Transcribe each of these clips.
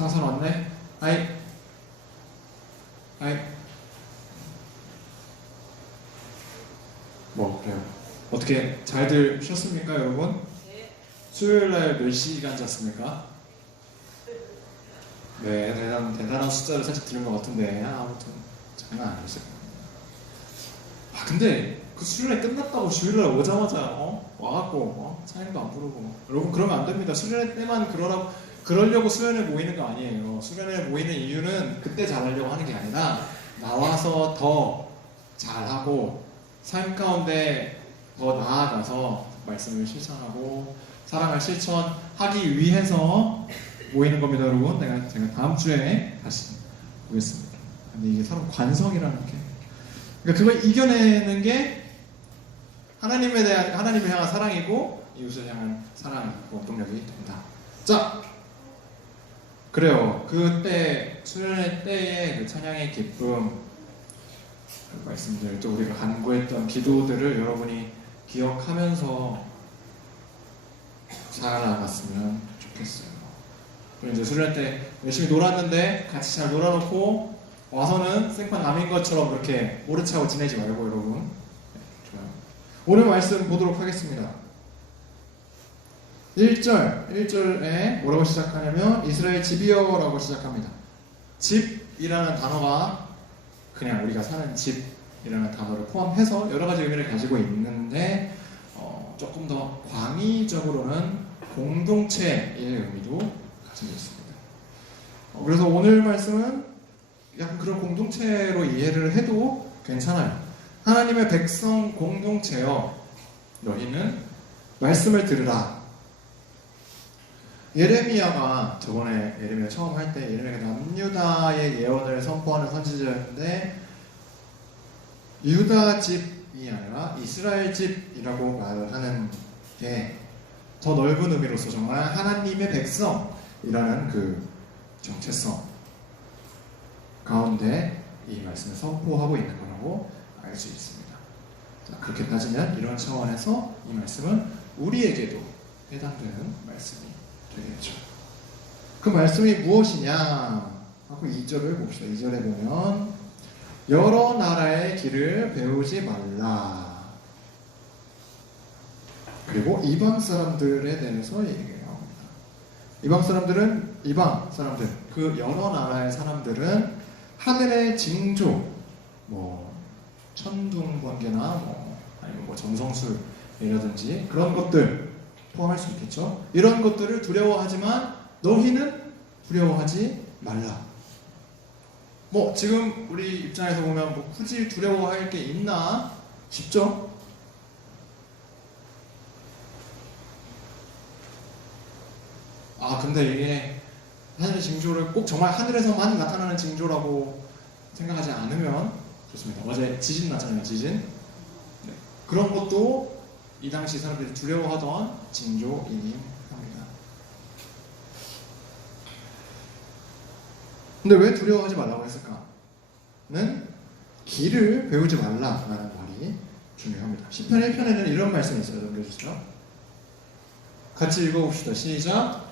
상선 왔네? 아이. 뭐 그래요. 어떻게 잘들 쉬었습니까 여러분? 네. 수요일날 몇 시간 잤습니까? 네, 대단한 숫자를 살짝 들은 것 같은데 아무튼 장난 아니었어요. 아 근데 그 수련회 끝났다고 주일날 오자마자 와갖고 사인도 안 부르고 여러분 그러면 안 됩니다. 수련회 때만 그러려고 수련회 모이는 거 아니에요. 수련회 모이는 이유는 그때 잘하려고 하는 게 아니라 나와서 더 잘하고 삶 가운데 더 나아가서 말씀을 실천하고 사랑을 실천하기 위해서 모이는 겁니다, 여러분. 제가 다음 주에 다시 보겠습니다. 근데 이게 서로 관성이라는 게, 그러니까 그걸 이겨내는 게 하나님을 향한 사랑이고 이웃을 향한 사랑이 원동력이 된다. 자, 그래요. 그때 수련회 때의 그 찬양의 기쁨, 그 말씀들, 또 우리가 간구했던 기도들을 여러분이 기억하면서 살아나갔으면 좋겠어요. 그리고 이제 수련회 때 열심히 놀았는데 같이 잘 놀아놓고 와서는 생판 남인 것처럼 그렇게 모른 척하고 지내지 말고 여러분. 네, 좋아요. 오늘 말씀 보도록 하겠습니다. 1절에 뭐라고 시작하냐면 이스라엘 집이여라고 시작합니다. 집이라는 단어가 그냥 우리가 사는 집이라는 단어를 포함해서 여러 가지 의미를 가지고 있는데 조금 더 광의적으로는 공동체의 의미도 가지고 있습니다. 그래서 오늘 말씀은 약간 그런 공동체로 이해를 해도 괜찮아요. 하나님의 백성 공동체여 너희는 말씀을 들으라. 예레미야가 저번에 예레미야 처음 할 때 예레미야가 남유다의 예언을 선포하는 선지자였는데 유다 집이 아니라 이스라엘 집이라고 말을 하는 게 더 넓은 의미로서 정말 하나님의 백성이라는 그 정체성 가운데 이 말씀을 선포하고 있는 거라고 알 수 있습니다. 자, 그렇게 따지면 이런 차원에서 이 말씀은 우리에게도 해당되는 말씀이 되겠죠. 그 말씀이 무엇이냐 하고 2절을 봅시다. 2절에 보면 여러 나라의 길을 배우지 말라. 그리고 이방 사람들에 대해서 얘기합니다. 이방 사람들, 그 여러 나라의 사람들은 하늘의 징조, 천둥번개나 아니면 점성술이라든지 그런 것들 포함할 수 있겠죠. 이런 것들을 두려워하지만 너희는 두려워하지 말라. 지금 우리 입장에서 보면 굳이 두려워할 게 있나 싶죠? 근데 이게 하늘의 징조를 꼭 정말 하늘에서만 나타나는 징조라고 생각하지 않으면 좋습니다. 어제 지진 났잖아요, 지진. 네. 그런 것도 이 당시 사람들이 두려워하던 징조이긴 합니다. 근데 왜 두려워하지 말라고 했을까?는 길을 배우지 말라라는 말이 중요합니다. 시편 1편에는 이런 말씀이 있어요. 넘겨주세요. 같이 읽어봅시다. 시작.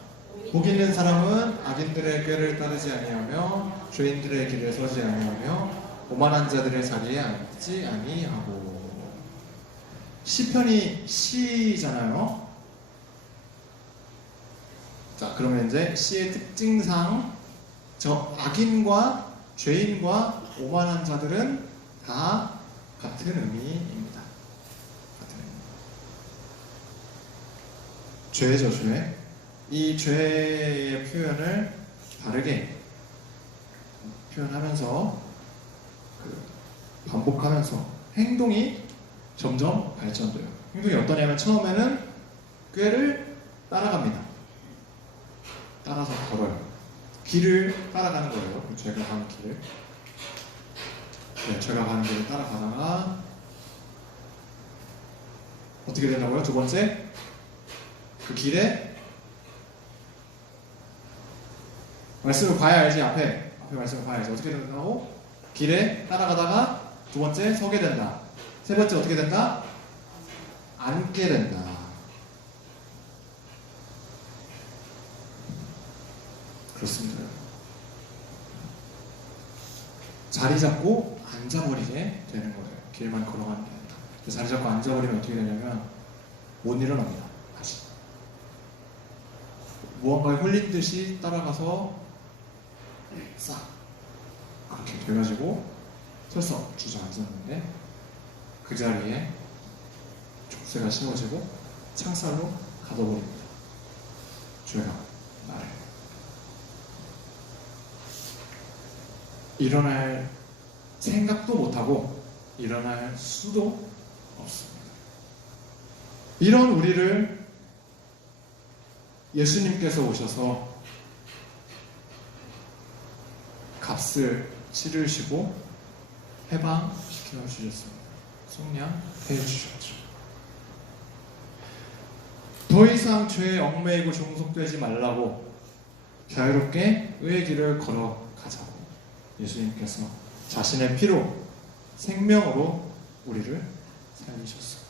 복 있는 사람은 악인들의 꾀를 따르지 아니하며 죄인들의 길에 서지 아니하며 오만한 자들의 자리에 앉지 아니하고. 시편이 시잖아요. 자, 그러면 이제 시의 특징상 저 악인과 죄인과 오만한 자들은 다 같은 의미입니다. 같은 의미. 죄죠, 죄. 이 죄의 표현을 다르게 표현하면서 반복하면서 행동이 점점 발전돼요. 행동이 어떠냐면 처음에는 꾀를 따라갑니다. 따라서 걸어요. 길을 따라가는 거예요. 죄가 가는 길을. 네, 죄가 가는 길을 따라가다가 어떻게 되냐고요? 두 번째, 그 길에 말씀을 봐야 알지. 앞에 말씀을 봐야 알지. 어떻게 된다고? 길에 따라가다가 두 번째 서게 된다. 세 번째 어떻게 된다? 앉게 된다. 그렇습니다. 자리 잡고 앉아버리게 되는 거예요. 길만 걸어가는 게 아니라. 자리 잡고 앉아버리면 어떻게 되냐면 못 일어납니다. 다시 무언가에 홀린 듯이 따라가서 싹 그렇게 돼가지고 설사 주저앉았는데 그 자리에 족쇄가 씌워지고 창살로 가둬버립니다. 죄가 나를. 일어날 생각도 못하고 일어날 수도 없습니다. 이런 우리를 예수님께서 오셔서 값을 치르시고 해방시켜 주셨습니다. 속량해 주셨죠. 더 이상 죄에 얽매이고 종속되지 말라고 자유롭게 의의 길을 걸어가자고 예수님께서 자신의 피로 생명으로 우리를 살리셨어요.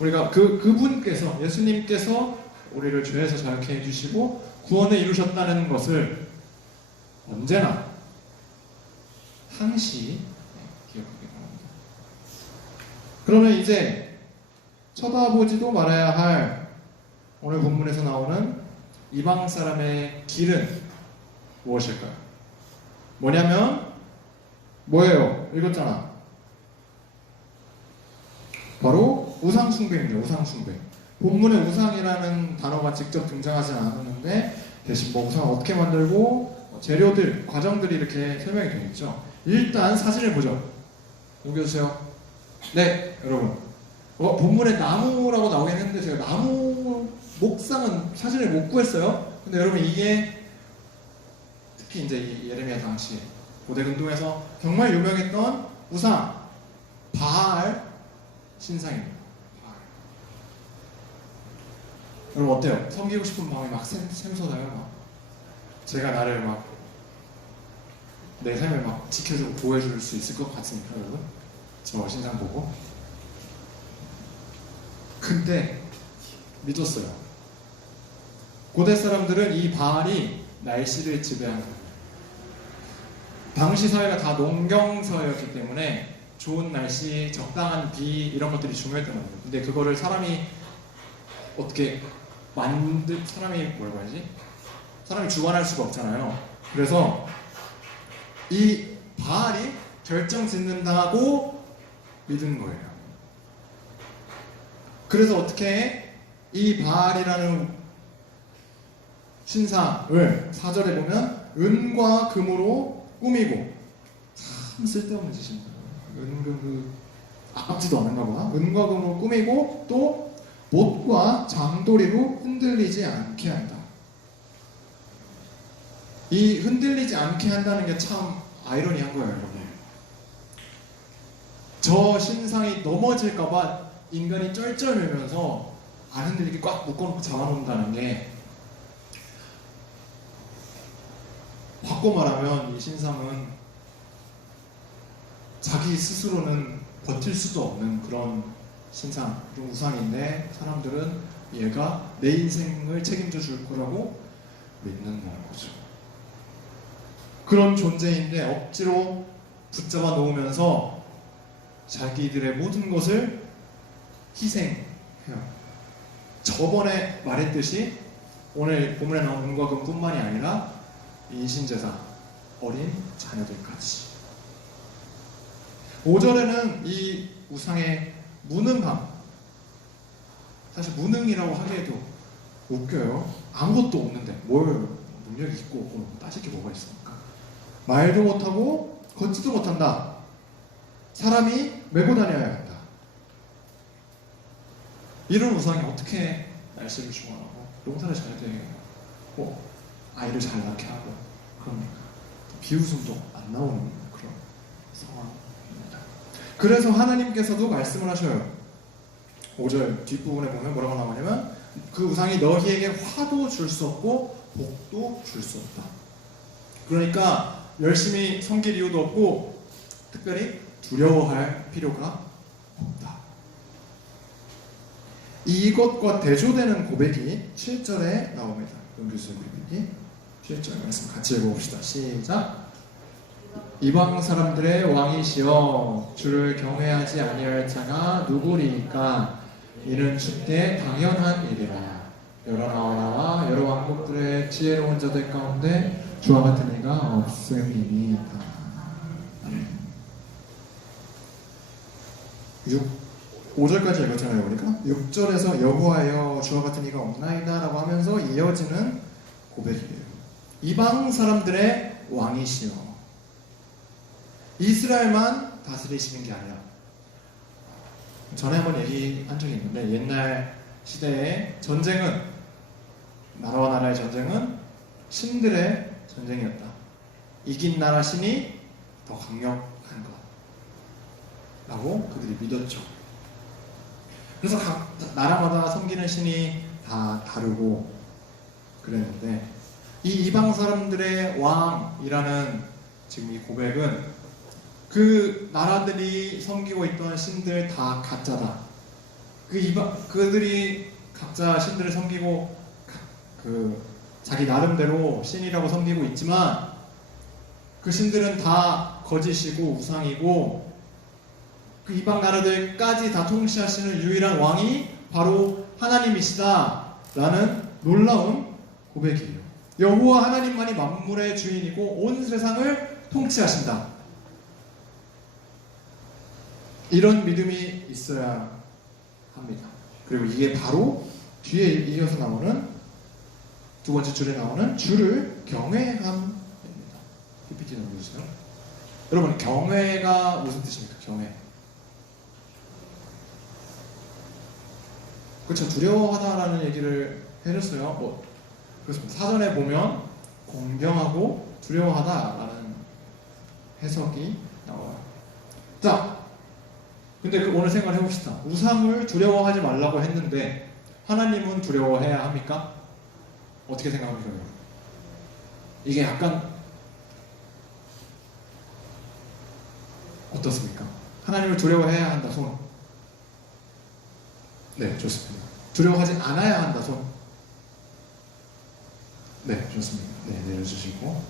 우리가 그분께서 예수님께서 우리를 죄에서 자유케 해주시고 구원을 이루셨다는 것을 언제나 항시 기억하기 바랍니다. 그러면 이제 쳐다보지도 말아야 할 오늘 본문에서 나오는 이방 사람의 길은 무엇일까요? 뭐냐면 뭐예요? 읽었잖아. 바로 우상숭배입니다. 우상숭배. 본문에 우상이라는 단어가 직접 등장하지 않았는데 대신 뭐 우상을 어떻게 만들고 재료들, 과정들이 이렇게 설명이 되어 있죠. 일단 사진을 보죠. 넘겨주세요. 네, 여러분. 본문에 나무라고 나오긴 했는데 제가 나무 목상은 사진을 못 구했어요. 근데 여러분 이게 특히 이제 이 예레미야 당시 고대 근동에서 정말 유명했던 우상 바알 신상입니다. 바알. 여러분 어때요? 섬기고 싶은 마음이 막 샘솟아요. 막 제가 나를 막 내 삶을 막 지켜주고 보호해줄 수 있을 것 같습니까, 여러분? 저 신상 보고. 근데 믿었어요. 고대 사람들은 이 바알이 날씨를 지배한 거예요. 당시 사회가 다 농경 사회였기 때문에 좋은 날씨, 적당한 비 이런 것들이 중요했던 거예요. 근데 그거를 사람이 어떻게 사람이 뭐라고 해야지? 사람이 주관할 수가 없잖아요. 그래서 이 바알이 결정짓는다고 믿은 거예요. 그래서 어떻게 이 바알이라는 신상을 4절에 보면 은과 금으로 꾸미고, 참 쓸데없는 짓입니다. 은금 아깝지도 않은가 보다. 은과 금으로 꾸미고 또 못과 장도리로 흔들리지 않게 한다. 이 흔들리지 않게 한다는 게 참 아이러니한 거예요, 여러분. 저 신상이 넘어질까봐 인간이 쩔쩔매면서 안 흔들리게 꽉 묶어놓고 잡아놓는다는 게, 바꿔 말하면 이 신상은 자기 스스로는 버틸 수도 없는 그런 신상, 그런 우상인데 사람들은 얘가 내 인생을 책임져 줄 거라고 믿는다는 거죠. 그런 존재인데 억지로 붙잡아 놓으면서 자기들의 모든 것을 희생해요. 저번에 말했듯이 오늘 본문에 나온 은과 금뿐만이 아니라 인신제사, 어린 자녀들까지. 5절에는 이 우상의 무능함, 사실 무능이라고 하기에도 웃겨요. 아무것도 없는데 뭘 능력이 있고 없고 따질 게 뭐가 있습니까? 말도 못하고 걷지도 못한다. 사람이 메고 다녀야 한다. 이런 우상이 어떻게 날씨를 중원하고 농사를 잘 되게 아이를 잘 낳게 하고 그럽니까? 비웃음도 안 나오는 그런 상황입니다. 그래서 하나님께서도 말씀을 하셔요. 5절 뒷부분에 보면 뭐라고 나오냐면 그 우상이 너희에게 화도 줄 수 없고 복도 줄 수 없다. 그러니까 열심히 섬길 이유도 없고 특별히 두려워할 필요가 없다. 이것과 대조되는 고백이 7절에 나옵니다. 교수님 고백이 11절 말씀 같이 읽어봅시다. 시작. 이방 사람들의 왕이시여 주를 경외하지 아니할 자가 누구리이까 이는 주께 당연한 일이라. 여러 나라와 여러 왕국들의 지혜로운 자들 가운데 주와 같은 이가 없음이니이다. 5절까지 읽었잖아요. 우리가 6절에서 여호와여 주와 같은 이가 없나이다 라고 하면서 이어지는 고백이에요. 이방 사람들의 왕이시여, 이스라엘만 다스리시는 게 아니라, 전에 한번 얘기한 적이 있는데 옛날 시대의 전쟁은, 나라와 나라의 전쟁은 신들의 전쟁이었다. 이긴 나라 신이 더 강력한 것 라고 그들이 믿었죠. 그래서 각 나라마다 섬기는 신이 다 다르고 그랬는데, 이 이방 사람들의 왕이라는 지금 이 고백은 그 나라들이 섬기고 있던 신들 다 가짜다. 그들이 각자 신들을 섬기고 자기 나름대로 신이라고 섬기고 있지만 그 신들은 다 거짓이고 우상이고 그 이방 나라들까지 다 통치하시는 유일한 왕이 바로 하나님이시다 라는 놀라운 고백이에요. 여호와 하나님만이 만물의 주인이고 온 세상을 통치하신다. 이런 믿음이 있어야 합니다. 그리고 이게 바로 뒤에 이어서 나오는 두 번째 줄에 나오는 주를 경외함입니다. PPT 넘겨주세요. 여러분, 경외가 무슨 뜻입니까? 경외. 그렇죠. 두려워하다라는 얘기를 해줬어요. 그렇습니다. 사전에 보면 공경하고 두려워하다라는 해석이 나와요. 자, 근데 오늘 생각을 해봅시다. 우상을 두려워하지 말라고 했는데 하나님은 두려워해야 합니까? 어떻게 생각합니까? 이게 약간 어떻습니까? 하나님을 두려워해야 한다, 손. 네, 좋습니다. 두려워하지 않아야 한다, 손. 네, 좋습니다. 네, 내려주시고.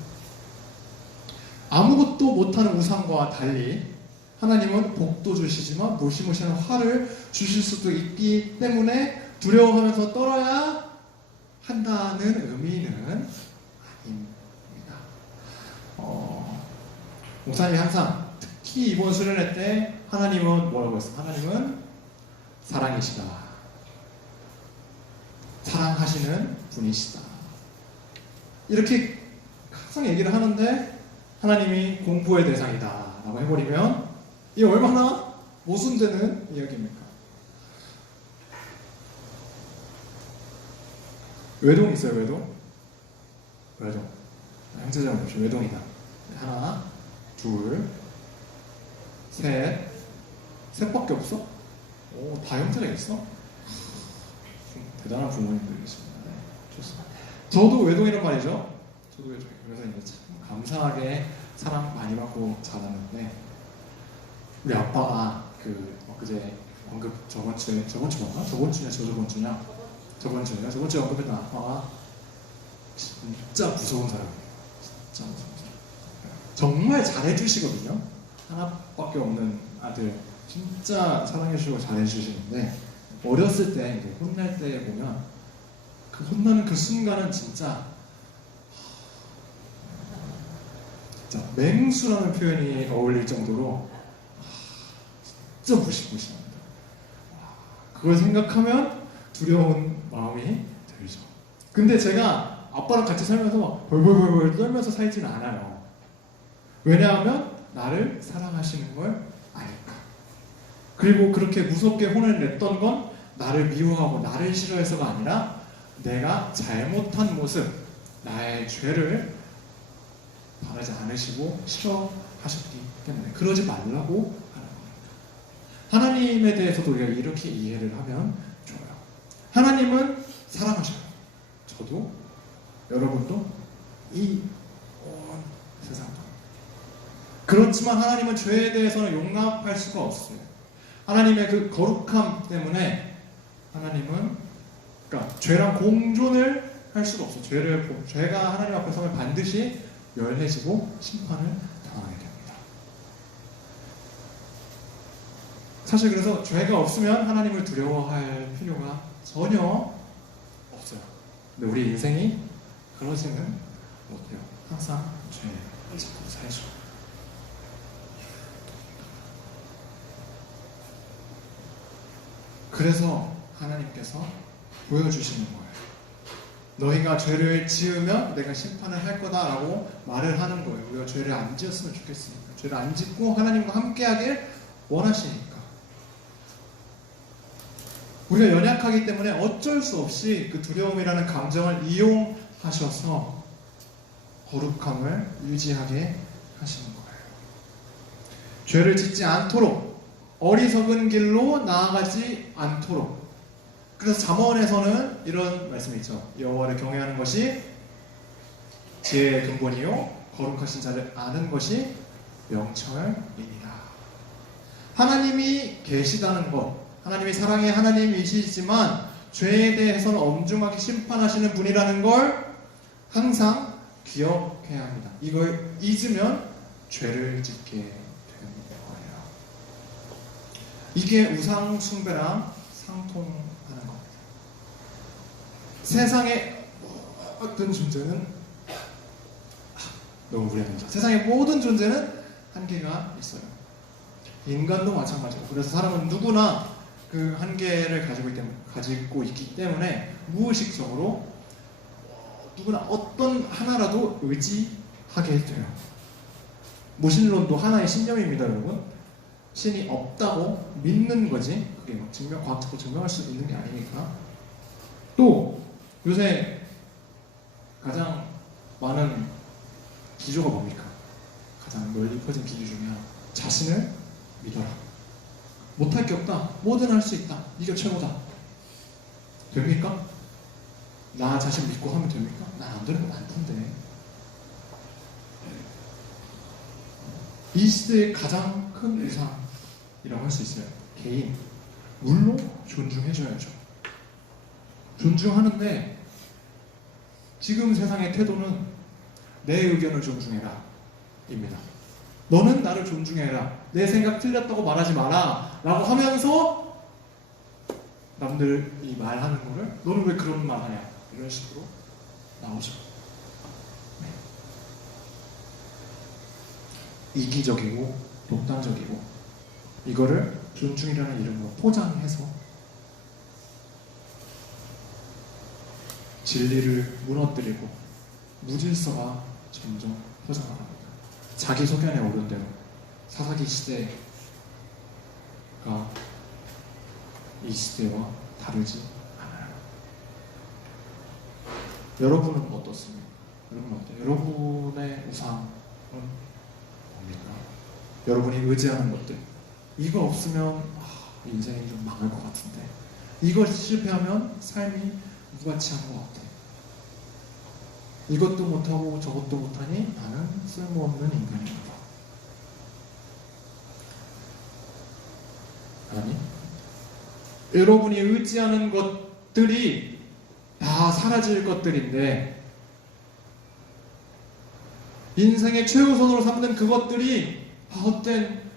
아무것도 못하는 우상과 달리 하나님은 복도 주시지만 무시무시한 화를 주실 수도 있기 때문에 두려워하면서 떨어야 한다는 의미는 아닙니다. 목사님이 항상 특히 이번 수련회 때 하나님은 뭐라고 했어요? 하나님은 사랑이시다. 사랑하시는 분이시다. 이렇게 항상 얘기를 하는데 하나님이 공포의 대상이다 라고 해버리면 이게 얼마나 모순되는 이야기입니까? 외동 있어요, 외동? 외동. 형제자매 보시죠. 외동이다. 하나, 둘, 셋. 셋밖에 없어? 오, 다 형제가 있어? 대단한 부모님들이 계십니다. 네, 좋습니다. 저도 외동이란 말이죠. 저도 외동이에요. 그래서 이제 참 감사하게 사랑 많이 받고 자랐는데, 우리 아빠가 그제 언급 저번 주에 언급했던 아빠가 진짜 무서운 사람이에요. 진짜 무서운 사람. 정말 잘해주시거든요. 하나밖에 없는 아들 진짜 사랑해주시고 잘해주시는데 어렸을 때 이제 혼날 때 보면 그 혼나는 그 순간은 진짜 맹수라는 표현이 어울릴 정도로 진짜 무시무시합니다. 그걸 생각하면 두려운 마음이 들죠. 근데 제가 아빠랑 같이 살면서 막 벌벌벌 떨면서 살지는 않아요. 왜냐하면 나를 사랑하시는 걸 아니까. 그리고 그렇게 무섭게 혼을 냈던 건 나를 미워하고 나를 싫어해서가 아니라 내가 잘못한 모습, 나의 죄를 바라지 않으시고 싫어하셨기 때문에 그러지 말라고 하는 겁니다. 하나님에 대해서도 우리가 이렇게 이해를 하면 좋아요. 하나님은 사랑하셔요. 저도, 여러분도, 이 온 세상도. 그렇지만 하나님은 죄에 대해서는 용납할 수가 없어요. 하나님의 그 거룩함 때문에 하나님은 그러니까 죄랑 공존을 할 수가 없어. 죄가 하나님 앞에 서면 반드시 멸해지고 심판을 당하게 됩니다. 사실 그래서 죄가 없으면 하나님을 두려워할 필요가 전혀 없어요. 근데 우리 인생이 그러지는 못해요. 항상 죄를 짓고 살죠. 그래서 하나님께서 보여주시는 거예요. 너희가 죄를 지으면 내가 심판을 할 거다라고 말을 하는 거예요. 우리가 죄를 안 지었으면 좋겠으니까. 죄를 안 짓고 하나님과 함께하길 원하시니까. 우리가 연약하기 때문에 어쩔 수 없이 그 두려움이라는 감정을 이용하셔서 거룩함을 유지하게 하시는 거예요. 죄를 짓지 않도록, 어리석은 길로 나아가지 않도록. 그래서 잠언에서는 이런 말씀이 있죠. 여호와를 경외하는 것이 지혜의 근본이요 거룩하신 자를 아는 것이 명철이니라. 하나님이 계시다는 것, 하나님이 사랑의 하나님이시지만 죄에 대해서는 엄중하게 심판하시는 분이라는 걸 항상 기억해야 합니다. 이걸 잊으면 죄를 짓게 되는 거예요. 이게 우상 숭배랑 상통하는 겁니다. 세상의 모든 존재는 너무 무리합니다. 세상의 모든 존재는 한계가 있어요. 인간도 마찬가지고. 그래서 사람은 누구나 그 한계를 가지고 있기 때문에 무의식적으로 누구나 어떤 하나라도 의지하게 돼요. 무신론도 하나의 신념입니다, 여러분. 신이 없다고 믿는 거지. 그게 막 과학적으로 증명할 수 있는 게 아니니까. 또 요새 가장 많은 기조가 뭡니까? 가장 널리 퍼진 기조 중에 하나. 자신을 믿어라. 못할 게 없다. 뭐든 할 수 있다. 네가 최고다. 됩니까? 나 자신 믿고 하면 됩니까? 난 안 되는 건 많던데. 이 시대의 가장 큰 우상이라고 할 수 있어요. 개인. 물론 존중해줘야죠. 존중하는데 지금 세상의 태도는 내 의견을 존중해라 입니다. 너는 나를 존중해라. 내 생각 틀렸다고 말하지 마라 라고 하면서 남들이 말하는 거를 너는 왜 그런 말 하냐 이런 식으로 나오죠. 네. 이기적이고 독단적이고 이거를 존중이라는 이름으로 포장해서 진리를 무너뜨리고 무질서가 점점 퍼져나갑니다. 자기 소견에 오른 대로 사사기 시대가 이 시대와 다르지 않아요. 여러분은 어떻습니까? 여러분은 어때요? 여러분의 우상은 뭡니까? 여러분이 의지하는 것들 이거 없으면 인생이 좀 망할 것 같은데 이거 실패하면 삶이 무가치한 것 같아. 이것도 못하고 저것도 못하니 나는 쓸모없는 인간이다. 아니, 여러분이 의지하는 것들이 다 사라질 것들인데 인생의 최우선으로 삼는 그것들이 다 헛된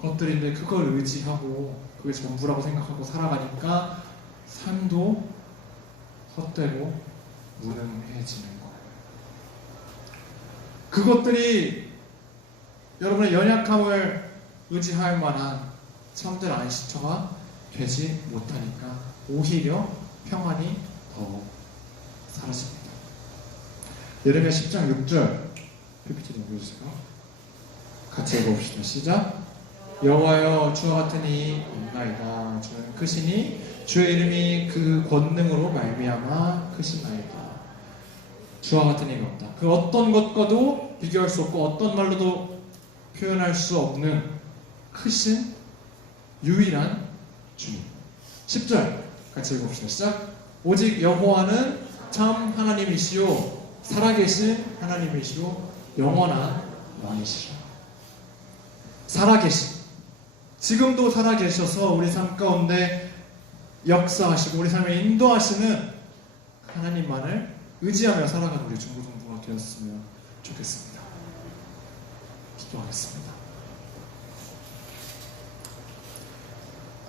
것들인데 그걸 의지하고 그게 전부라고 생각하고 살아가니까 삶도 헛되고 무능해지는 거예요. 그것들이 여러분의 연약함을 의지할 만한 참된 안식처가 되지 못하니까 오히려 평안이 더 사라집니다. 예레미야 10장 6절 PPT 좀 보여주세요. 같이 읽어봅시다. 시작. 여호와여 주와 같은 이 없나이다. 주는 크시니 주의 이름이 그 권능으로 말미암아 크시나이다. 주와 같은 이가 없다. 그 어떤 것과도 비교할 수 없고 어떤 말로도 표현할 수 없는 크신 유일한 주님. 10절 같이 읽어봅시다. 시작. 오직 여호와는 참 하나님이시요 살아계신 하나님이시요 영원한 왕이시라. 살아계신, 지금도 살아계셔서 우리 삶 가운데 역사하시고 우리 삶을 인도하시는 하나님만을 의지하며 살아가는 우리 중고등부가 되었으면 좋겠습니다. 기도하겠습니다.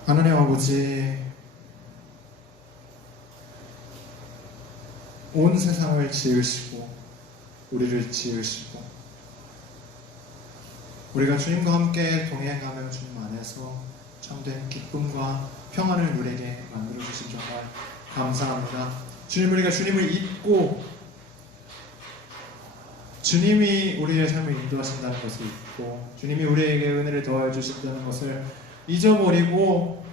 하나님 아버지, 온 세상을 지으시고 우리를 지으시고 우리가 주님과 함께 동행하며 주님 안에서 참된 기쁨과 평안을 누리게 만들어주신 정말 감사합니다. 주님, 우리가 주님을 잊고 주님이 우리의 삶을 인도하신다는 것을 잊고 주님이 우리에게 은혜를 더해 주신다는 것을 잊어버리고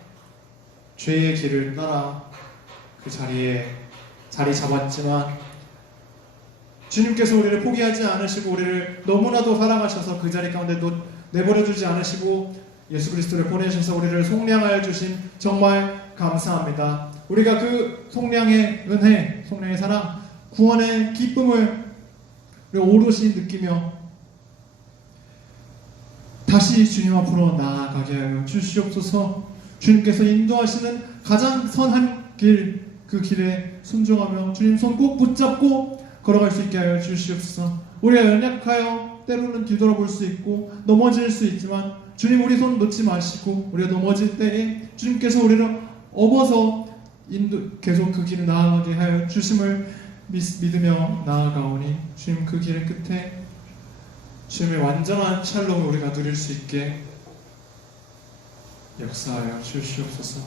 죄의 길을 따라 그 자리 잡았지만 주님께서 우리를 포기하지 않으시고 우리를 너무나도 사랑하셔서 그 자리 가운데 내버려두지 않으시고 예수 그리스도를 보내셔서 우리를 속량하여 주신 정말 감사합니다. 우리가 그 속량의 은혜, 속량의 사랑, 구원의 기쁨을 오롯이 느끼며 다시 주님 앞으로 나아가게 하여 주시옵소서. 주님께서 인도하시는 가장 선한 길, 그 길에 순종하며 주님 손 꼭 붙잡고 걸어갈 수 있게 하여 주시옵소서. 우리가 연약하여 때로는 뒤돌아볼 수 있고 넘어질 수 있지만 주님, 우리 손 놓지 마시고 우리가 넘어질 때에 주님께서 우리를 업어서 계속 그 길을 나아가게 하여 주심을 믿으며 나아가오니 주님, 그 길의 끝에 주님의 완전한 샬롬을 우리가 누릴 수 있게 역사하여 주시옵소서.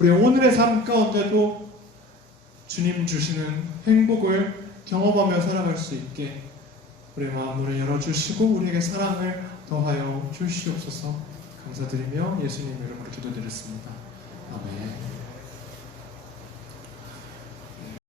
우리 오늘의 삶 가운데도 주님 주시는 행복을 경험하며 살아갈 수 있게 우리의 마음을 열어주시고 우리에게 사랑을 더하여 주시옵소서. 감사드리며 예수님 이름으로 기도드렸습니다. 아멘.